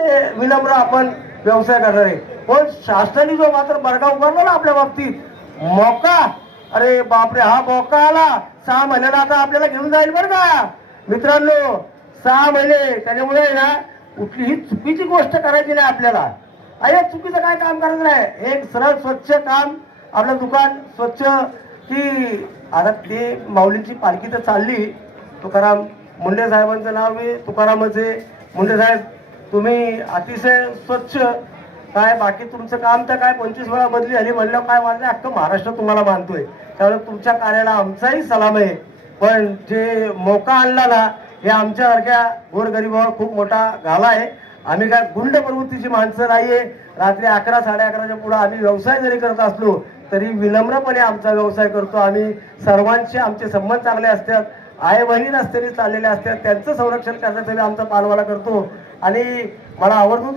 विनम्र आपण व्यवसाय करणार आहे. पण शासनाने जो मात्र बडगा उभारला ना आपल्या बाबतीत मौका, अरे बापरे, हा मौका आला 6 महिन्याला आता आपल्याला घेऊन जाईल बरं का मित्रांनो. 6 महिने त्याच्यामुळे ना कुठलीही चुकीची गोष्ट करायची नाही आपल्याला. अरे चुकीचं काय काम करायचं नाही, एक सरळ स्वच्छ काम, आपलं दुकान स्वच्छ. की आता ते माऊलींची पालखी तर चालली, तुकाराम मुंडे साहेबांचं नाव आहे तुकारामच आहे. मुंडे साहेब तुम्ही अतिशय स्वच्छ, काय बाकी तुमचं काम तर काय 25 वेळा बदली झाली म्हणलं काय मानलं, अख्खं महाराष्ट्र तुम्हाला मानतोय, त्यामुळे तुमच्या कार्याला आमचाही सलाम आहे. पण जे मौका आणला ना, हे आमच्यासारख्या गोरगरिबावर खूप मोठा घाला आहे. आम्ही काय गुंड प्रवृत्तीची माणसं नाहीये. रात्री 11 11:30च्या पुढे आम्ही व्यवसाय जरी करत असलो तरी विनम्रपणे आमचा व्यवसाय करतो आम्ही. सर्वांशी आमचे संबंध चांगले असतात, आई बहिणी रस्त्याने चाललेले असतात, त्यांचं संरक्षण करण्यासाठी आमचा पालवाला करतो. आणि मला आवर्जून